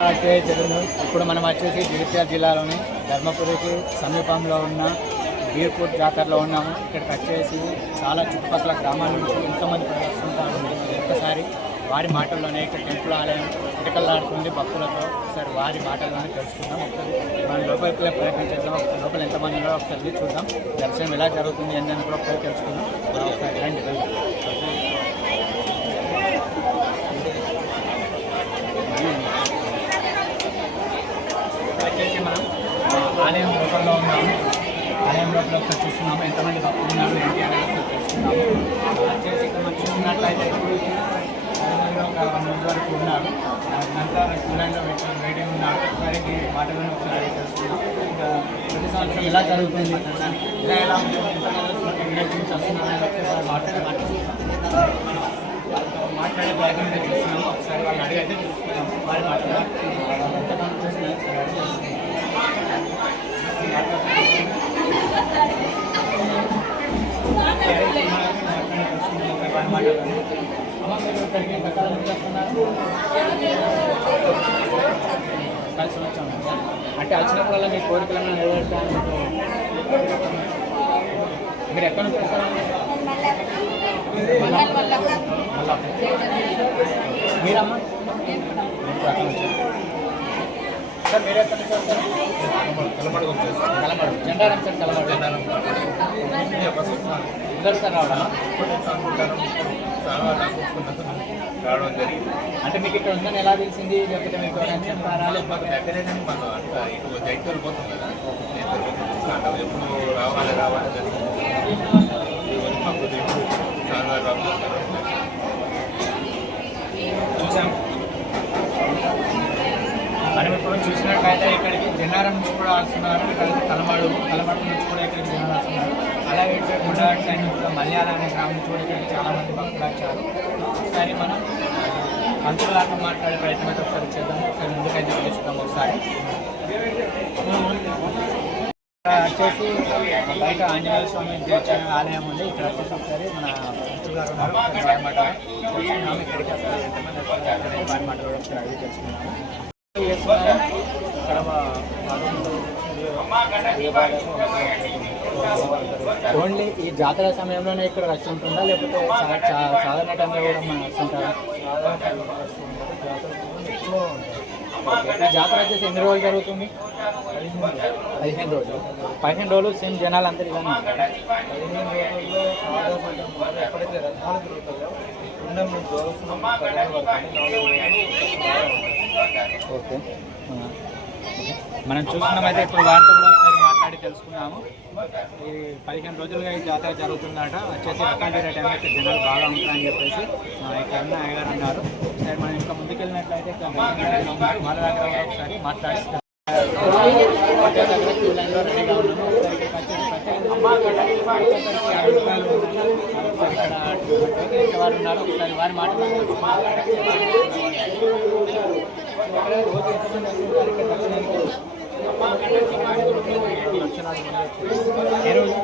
ఇప్పుడు మనం వచ్చేసి జగిత్యాల జిల్లాలోని ధర్మపురికి సమీపంలో ఉన్న బీర్పూర్ జాతరలో ఉన్నాము. ఇక్కడికి వచ్చేసి చాలా చుట్టుపక్కల గ్రామాల నుంచి ఎంతోమంది ప్రదర్శిస్తుంటారు. ఒక్కసారి వారి మాటల్లోనే ఇక్కడ టెంపుల్ ఆలయం ఇటకల్లాడుతుంది భక్తులతో. ఒకసారి వారి మాటల్లోనే తెలుసుకుందాం. ఒకసారి మనం లోపలికి ప్రయత్నం చేద్దాం. లోపల ఎంతమంది ఉన్నారో ఒకసారి చూద్దాం. దర్శనం ఎలా జరుగుతుంది అని కూడా ఒకసారి తెలుసుకుందాం. ఒకసారి రండి. వచ్చేసి మనం ఆలయం లోపల ఉన్నాము. ఆలయం లోపల ఒకసారి చూస్తున్నాము ఎంతమంది భక్తులు ఉన్నారు ఏంటి అనేది తెలుసుకున్నాము. వచ్చేసి ఇక్కడ మనం చూస్తున్నట్లయితే ఒక 100 వరకు ఉన్నారు. అంతా క్యూలైన్లో వెయిటింగ్ ఉన్నారు. ఒకసారి మాటలను ఒకసారి తెలుసుకున్నాం. ఇంకా ప్రతి సంవత్సరం ఇలా జరుగుతుంది, ఎలా మాట్లాడే ప్రయత్నం చేస్తున్నాము. ఒకసారి వాళ్ళు అడిగి అయితే చూసుకున్నాము. వారి మాట్లాడారు కలిసి వచ్చాము. అంటే వచ్చినప్పుడల్లా మీ కోరికలను నెరవేర్చాను. మీరు ఎక్కడి నుంచి వస్తారండి? మీరమ్మా సార్ మీరు ఎక్కడి నుంచి వస్తారు? కలమడు జెండారం సార్. కలమడు ఇద్దరు సార్ రావడం జరిగింది. అంటే మీకు ఇక్కడ ఉందని ఎలా తెలిసింది? లేకపోతే మీకు దగ్గరేదని మనం ఇటు జైతూరు పోతాం కదా, ఎప్పుడు రావాలి చూసాం. మనం ఇప్పుడు చూసినట్లయితే ఇక్కడికి జెండారం నుంచి కూడా వస్తున్నారు. ఇక్కడికి కలమడు నుంచి కూడా ఇక్కడికి జనాలు వస్తున్నారు. అలాగే ఇక్కడ గుండాగడ్ సైడ్ నుంచి కూడా మలయాళ అనే గ్రామం నుంచి కూడా ఇక్కడికి చాలామంది భక్తులు వచ్చారు. ఒకసారి మనం అంతర్లాగా మాట్లాడే ప్రయత్నం అయితే ఒకసారి చేద్దాం. ఒకసారి ముందుకైతే చూస్తాం. ఒకసారి వచ్చేసి బయట ఆంజనేయ స్వామి ఆలయం ఉంది. ఇక్కడ వచ్చేసి ఒకసారి మన మంత్రులు గారు ఉన్నారు. వారి మాట తెలుసుకున్నాము. ఇక్కడికి అసలు ఎంతమంది వారి మాట కూడా ఒకసారి అడిగి తెలుసుకున్నాము. ఇక్కడ ఓన్లీ ఈ జాతర సమయంలోనే ఇక్కడ వచ్చి ఉంటుందా, లేకపోతే సాధారణ టైంలో కూడా మనం వస్తుంటారా? ఈ జాతర వచ్చేసి ఎన్ని రోజులు జరుగుతుంది? 15 రోజులు. 15 రోజులు సేమ్ జనాలు అంతా ఇలానే ఉంటారు. 15 రోజుల్లో ఎప్పుడైతే రథాలు తిరుగుతాయో ఓకే. మనం చూస్తున్నామైతే ఇప్పుడు వారితో కూడా ఒకసారి మాట్లాడి తెలుసుకున్నాము. ఈ 15 రోజులుగా ఈ జాతర జరుగుతుందట. వచ్చేసి రకాంటీర టైంలో ఇక్కడ జనాలు బాగా ఉంటారని చెప్పేసి ఇక్కడ ఉన్న అయ్యగారు అన్నారు. ఒకసారి మనం ఇంకా ముందుకెళ్ళినట్లయితే వాళ్ళ దగ్గర ఒకసారి మాట్లాడి దగ్గర క్యూ లైన్లో రెడీగా ఉన్నాము. వారు ఉన్నారు. ఒకసారి వారి మాట్లాడారు. రోజు ఎంతమంది వస్తుంటారు ఇక్కడ దర్శనానికి? ఏ రోజు?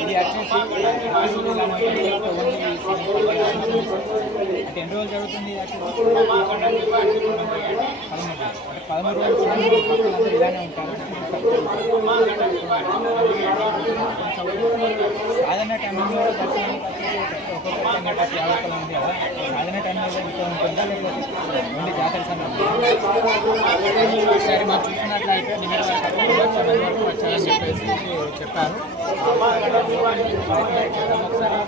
ఇది వచ్చేసి అంటే ఎన్ని రోజులు జరుగుతుంది? 13 రోజులు భక్తులందరూ ఇలానే ఉంటారు. సాధారణ టైంలో ఒక్కొక్కరికి యావక్కలు ఉంది కదా, సాధారణ టైంలో ఇంకా ఉంటుందా లేకపోతే ఓన్లీ జాతర సమయంలో? ఒకసారి మనం చూసినట్లయితే నిన్న వరకు వచ్చారని చెప్పేసి చెప్పారు. ఒకసారి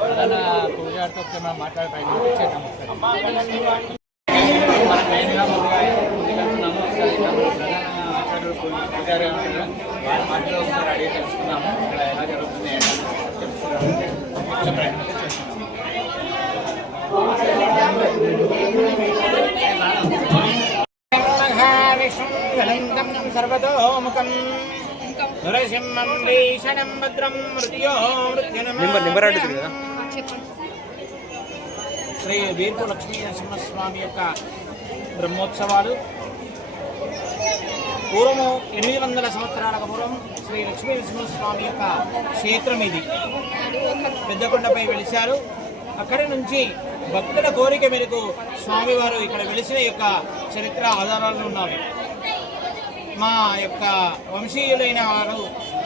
ప్రధాన పూజారితో ఒకసారి మనం మాట్లాడే ప్రయత్నం చేద్దాం. ఒకసారి మనం మెయిన్గా ముందుకెళ్తున్నాము. ఒకసారి ప్రధాన పూజారి వారి మాటలో ఒకసారి అడిగి తెలుసుకున్నాము. ఇక్కడ ఎలా జరుగుతుంది ప్రయత్నం చేస్తున్నాము. మహావిష్ణుం సర్వతోముఖం నరసింహం భీషణం భద్రం మృత్యో మృత్యునమ. శ్రీ బీర్పూర్ లక్ష్మీ నరసింహస్వామి యొక్క బ్రహ్మోత్సవాలు పూర్వము 800 సంవత్సరాలకు పూర్వం శ్రీ లక్ష్మీ నరసింహస్వామి యొక్క క్షేత్రం ఇది. పెద్దకొండపై వెలిశారు. అక్కడి నుంచి భక్తుల కోరిక మేరకు స్వామివారు ఇక్కడ వెలిసిన యొక్క చరిత్ర ఆధారాలు ఉన్నవి. మా యొక్క వంశీయులైన వారు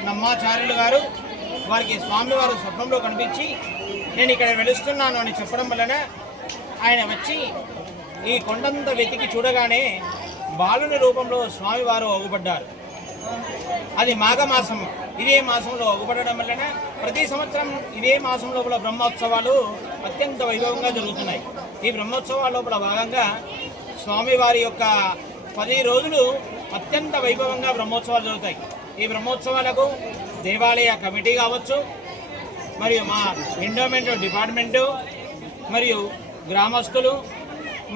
నమ్మాచార్యులు గారు వారికి స్వామివారు స్వప్నంలో కనిపించి నేను ఇక్కడ వెలుస్తున్నాను అని చెప్పడం వలన ఆయన వచ్చి ఈ కొండంత వెతికి చూడగానే బాలుని రూపంలో స్వామివారు ఒగుపడ్డారు. అది మాఘమాసం. ఇదే మాసంలో ఒగుపడడం వలన ప్రతి సంవత్సరం ఇదే మాసం లోపల బ్రహ్మోత్సవాలు అత్యంత వైభవంగా జరుగుతున్నాయి. ఈ బ్రహ్మోత్సవాల లోపల భాగంగా స్వామివారి యొక్క 10 రోజులు అత్యంత వైభవంగా బ్రహ్మోత్సవాలు జరుగుతాయి. ఈ బ్రహ్మోత్సవాలకు దేవాలయ కమిటీ కావచ్చు, మరియు మా ఎండోమెంట్ డిపార్ట్మెంటు మరియు గ్రామస్తులు,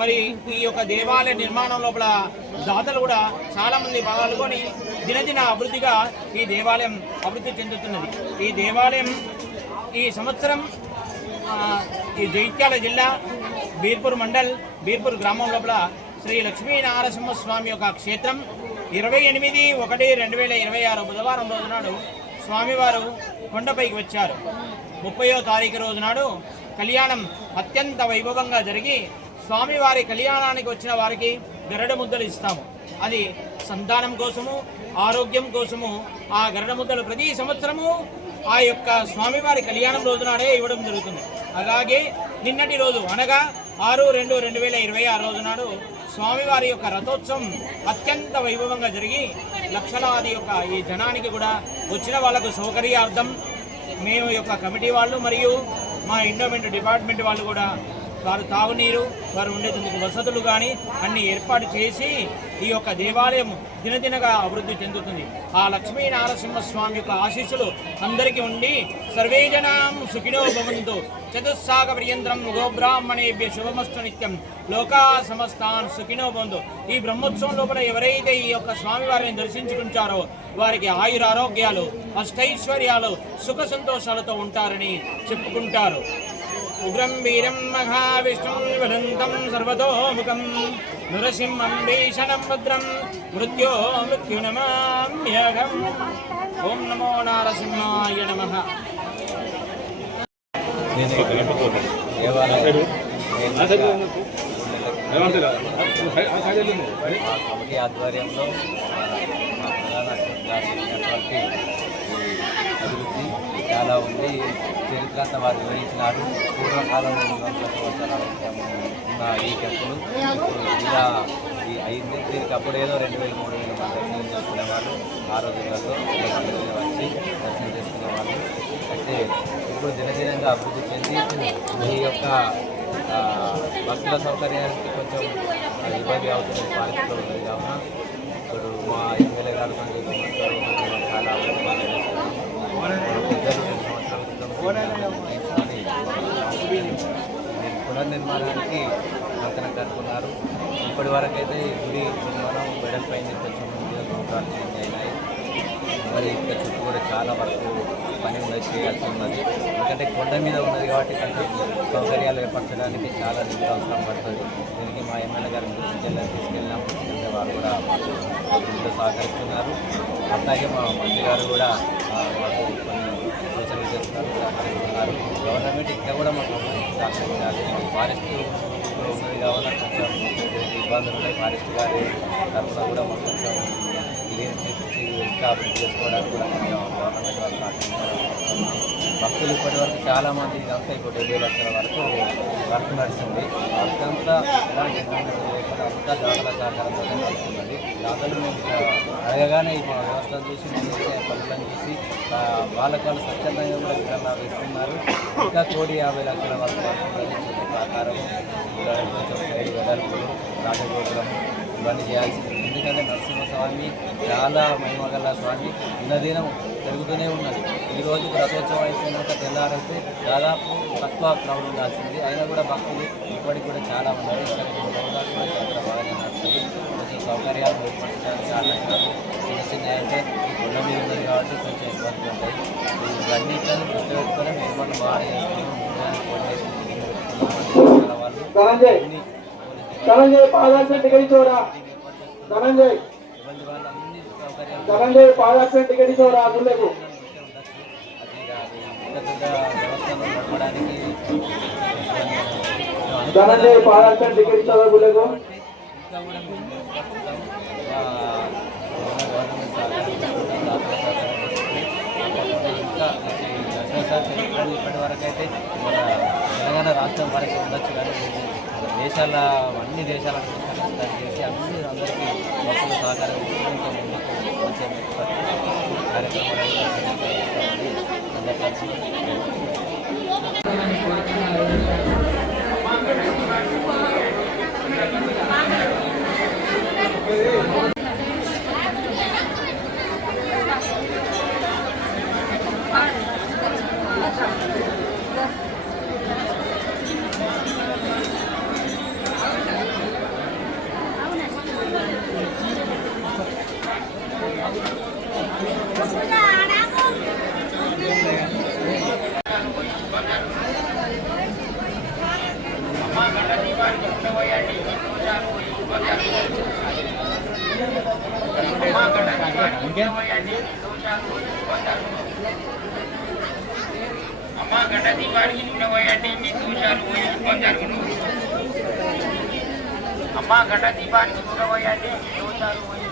మరి ఈ యొక్క దేవాలయ నిర్మాణం లోపల దాతలు కూడా చాలామంది పాల్గొని దినదిన అభివృద్ధిగా ఈ దేవాలయం అభివృద్ధి చెందుతున్నది. ఈ దేవాలయం ఈ సంవత్సరం ఈ జగిత్యాల జిల్లా బీర్పూర్ మండల్ బీర్పూర్ గ్రామం లోపల శ్రీ లక్ష్మీనరసింహస్వామి యొక్క క్షేత్రం 28/1/2026 బుధవారం రోజు నాడు స్వామివారు కొండపైకి వచ్చారు. 30వ తారీఖు రోజు నాడు కళ్యాణం అత్యంత వైభవంగా జరిగి స్వామివారి కళ్యాణానికి వచ్చిన వారికి గరడ ముద్దలు ఇస్తాము. అది సంతానం కోసము, ఆరోగ్యం కోసము ఆ గరడ ముద్దలు ప్రతి సంవత్సరము ఆ యొక్క స్వామివారి కళ్యాణం రోజు నాడే ఇవ్వడం జరుగుతుంది. అలాగే నిన్నటి రోజు అనగా 6/2/2026 రోజు నాడు స్వామివారి యొక్క రథోత్సవం అత్యంత వైభవంగా జరిగి లక్షలాది యొక్క ఈ జనానికి కూడా వచ్చిన వాళ్ళకు సౌకర్యార్థం మేము యొక్క కమిటీ వాళ్ళు మరియు మా ఎండోమెంట్ డిపార్ట్మెంట్ వాళ్ళు కూడా వారు తాగునీరు, వారు ఉండేందుకు వసతులు కానీ అన్ని ఏర్పాటు చేసి ఈ యొక్క దేవాలయం దినదినగా అభివృద్ధి చెందుతుంది. ఆ లక్ష్మీ నరసింహస్వామి యొక్క ఆశీస్సులు అందరికీ ఉండి సర్వే జనాం సుఖినో భవంతు చతుస్సాగ పర్యంతం గోబ్రాహ్మణేభ్య శుభమస్తు నిత్యం లోకా సమస్తాన్ సుఖినో భవంతు. ఈ బ్రహ్మోత్సవం లోపల ఎవరైతే ఈ యొక్క స్వామివారిని దర్శించుకుంటారో వారికి ఆయురారోగ్యాలు, అష్టైశ్వర్యాలు, సుఖ సంతోషాలతో ఉంటారని చెప్పుకుంటారు. ఉగ్రం వీరం మహావిష్ణుం వదంతం సర్వతోముఖం నరసింహం భీషణం భద్రం మృత్యునమామ్యహం. ఓం నమో నారసింహాయ నమః. కమిటీ ఆధ్వర్యంలో మా ప్రధాన అభివృద్ధి చాలా ఉంది. చరిత్ర వారు వివరించినారు. పూర్వకాలంలో ఉన్న ఈ టెంపుల్ ఇలా అయింది. దీనికి అప్పుడు ఏదో 2000-3000 మంది దర్శనం చేసుకునేవాళ్ళు. ఆ రోజులలో వచ్చి దర్శనం చేసుకునేవాళ్ళు. అయితే ఇప్పుడు దినదినంగా అభివృద్ధి చెంది ఈ యొక్క భక్తుల సౌకర్యానికి కొంచెం ఇబ్బంది అవుతుంది, పారిశ్రమ ఉన్నది. కావున ఇప్పుడు మా ఎమ్మెల్యే గారు చాలా పునర్నిర్మాణానికి మంతన కనుక్కున్నారు. ఇప్పటి వరకు అయితే ఈ గుడి నిర్మాణం వెడల్పైన కొంచెం సంవత్సరాలు చేంజ్ అయినాయి. మరి ఇక్కడ చుట్టూ కూడా చాలా వరకు పని ఉన్నది, చేయాల్సి ఉన్నది. ఎందుకంటే కొండ మీద ఉన్నది కాబట్టి కొంచెం సౌకర్యాలు ఏర్పరచడానికి చాలా నిధులు అవసరం పడుతుంది. దీనికి మా ఎమ్మెల్యే గారు తీసుకెళ్ళినాము. అంటే వారు కూడా ఇంట్లో సహకరిస్తున్నారు. అట్లాగే మా మంత్రి గారు కూడా మాకు కొన్ని సూచనలు చేస్తున్నారు, సహకరిస్తున్నారు. గవర్నమెంట్ ఇక్కడ కూడా మాకు సహకరించాలి. ఫారెస్ట్ ఉన్నది కావాల కొంచెం ఇబ్బందులు ఉన్నాయి. ఫారెస్ట్ గారి తరఫున కూడా మాకు కొంచెం క్లీన్ చేసి ఇంకా అభివృద్ధి చేసుకోవడానికి కూడా గవర్నమెంట్ వాళ్ళు సహకరించారు. భక్తులు ఇప్పటి వరకు చాలామంది ఇదంతా ఇప్పుడు 70 లక్షల వరకు వర్క్ నడిచింది. వర్క్ అంతా ఎలాంటి ఇబ్బందులు లేకుండా అంతా దాతల సహకారంతో నడుస్తున్నది. దాతలు మేము అడగగానే మా వ్యవస్థను చూసి పనులను చూసి వాళ్ళకు వాళ్ళు స్వచ్ఛందంగా కూడా విధంగా వేస్తున్నారు. ఇంకా 1,50 లక్షల వరకు ఆకారం కొంచెం సైడ్ వెడల్పులు, రాజగోపురం ఇవన్నీ చేయాల్సింది. ఎందుకంటే నరసింహస్వామి చాలా మహిమగల స్వామి దినదినం జరుగుతూనే ఉన్నది. ఈరోజు రథోత్సవం అయిపోయినాక తెల్లారైతే దాదాపు తక్కువ క్రౌడ్ ఉండాల్సింది. అయినా కూడా భక్తులు ఇప్పటికి కూడా చాలా ఉన్నారు. ఇక్కడ కూడా జాతర బాగానే నడుస్తుంది. కొంచెం సౌకర్యాలు ఏర్పరచడానికి కారణాలు చిన్న చిన్న అంటే కొండ మీద ఉన్నది కాబట్టి కొంచెం ఇబ్బందులు ఉంటాయి. ఇవన్నిటిని దృష్టి పెట్టుకొని మేము మనం బాగా చేస్తున్నాం. ఇబ్బంది వాళ్ళు అన్ని ఉండొచ్చు. అది కాదు ఇంత పెద్ద వ్యవస్థను నడపడానికి ఇంకా కూడా మేము ఇంకా చరిత్రలు ఇప్పటి వరకు అయితే మన తెలంగాణ రాష్ట్రం వరకు ఉండొచ్చు, కానీ దేశాల అన్ని దేశాలను స్టార్ట్ చేసి అందరికీ భక్తులు సహకారం ఇస్తూ ఇంకా ముందుకు వచ్చే కార్యక్రమాలు అందరూ కలిసి అమ్మ గడ్డ దీపానికి నూనె పోయండి, మీ దోషాలు పోయి శుభం జరుగును. అమ్మ గడ్డ దీపానికి నూనె పోయండి, మీ దోషాలు పోయి